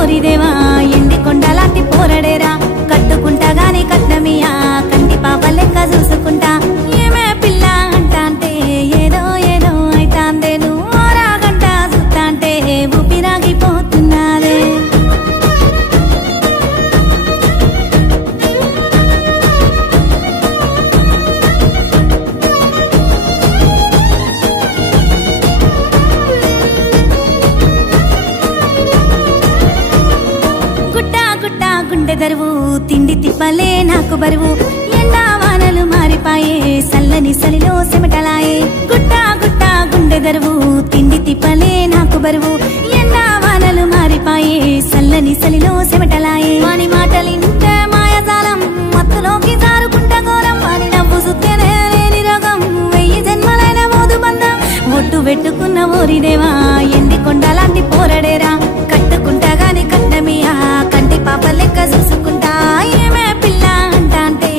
ఓరిదేవా ఎండి కొండలాంటి పోరడేరా కట్టుకుంటా గాని కట్నమియా కంటి పాప లెక్క చూసుకుంటా ఏమే పిల్ల అంటా అంటే ఏదో ఏదో అయితాందే నువ్వు రాగంట చూస్తా అంటే ఊపిరాగిపోతున్నాదే గుండె దరువు తిండి తిప్పలే నాకు బరువు ఎండా వానలు మారిపాయే సల్లని సలిలో సెమటలాయే గుట్టా గుట్టా గుండె దరువు తిండి తిప్పలే నాకు బరువు ఎండా వానలు మారిపాయే సల్లని సలిలో సెమటలాయే వాని మాటలింటే మాయజాలం మత్తులోకి జారుకుంట ఘోరం వాని నవ్వు సుత్తేనే లేని రోగం 1000 జన్మలైన మోదు బంధం ఒట్టు పెట్టుకున్న ఓరిదేవా ఎండి కొండలాంటి పోరడేరా కట్టుకుంటా గాని కట్నమియా కంటి పాప లెక్క చూసుకుంటా ఏమే పిల్ల అంటా అంటే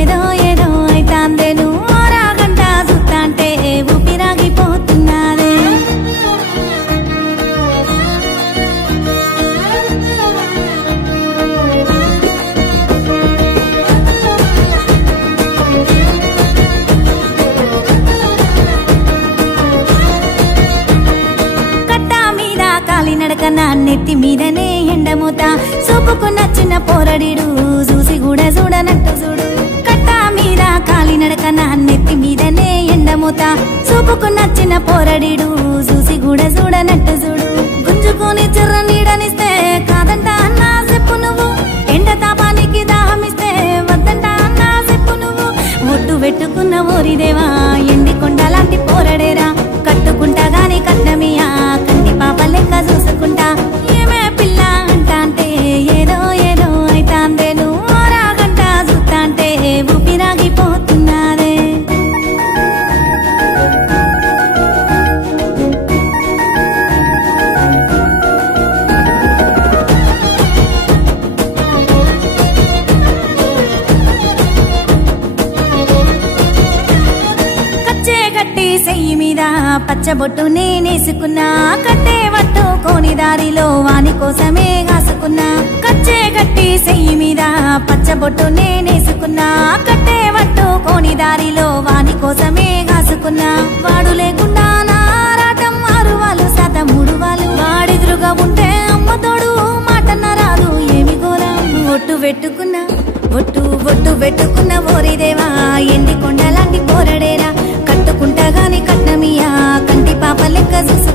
ఏదో ఏదో అయితాందే నువ్వు రాగంట చూస్తా అంటే ఊపిరాగిపోతున్నాదే నడకన నెత్తి మీదనే ఎండమూత సూపుకు నచ్చిన పోరడిడు చూసి కూడా చూడనట్టు చూడు కట్టా మీద కాలి నడకన నెత్తి మీదనే ఎండమూత సూపుకు నచ్చిన పోరడిడు చూసి కూడా చూడనట్టు చూడు గుంజుకొని చిర్ర నీడనిస్తే కాదంట అన్నా చెప్పు నువ్వు ఎండ తాపానికి దాహమిస్తే వద్దంట అన్నా చెప్పు నువ్వు ఒట్టు పెట్టుకున్న ఓరిదేవా ఎండి కొండలాంటి పోరడేరా కట్టుకుంటా గాని కట్నమియా కంటి పాప లెక్క చూసుకుంటా ఏమే పిల్ల అంటా అంటే ఏదో ఏదో అయితాందే నువ్వు రాగంట చూస్తా అంటే ఊపిరాగిపోతున్నాదే సెయ్యి మీద పచ్చబొట్టు నేనేసుకున్నా కట్టే పట్టుకోని దారిలో వాని కోసమే కాసుకున్నా కచ్చే కట్టి సెయ్యి మీద పచ్చబొట్టు నేనేసుకున్నా కట్టే పట్టుకోని దారిలో వాని కోసమే కాసుకున్నా వాడు లేకుండా నారాటం 6 వాలు శాత 3 వాలు వాడెదురుగా ఉంటే అమ్మ తోడు మాటన్న రాదు ఏమి ఘోరం ఒట్టు పెట్టుకున్న ఓరిదేవా ఎండి కొండలాంటి పోరడేరా కట్టుకుంటా గాని కట్నమియా కంటి పాప లెక్క చూసు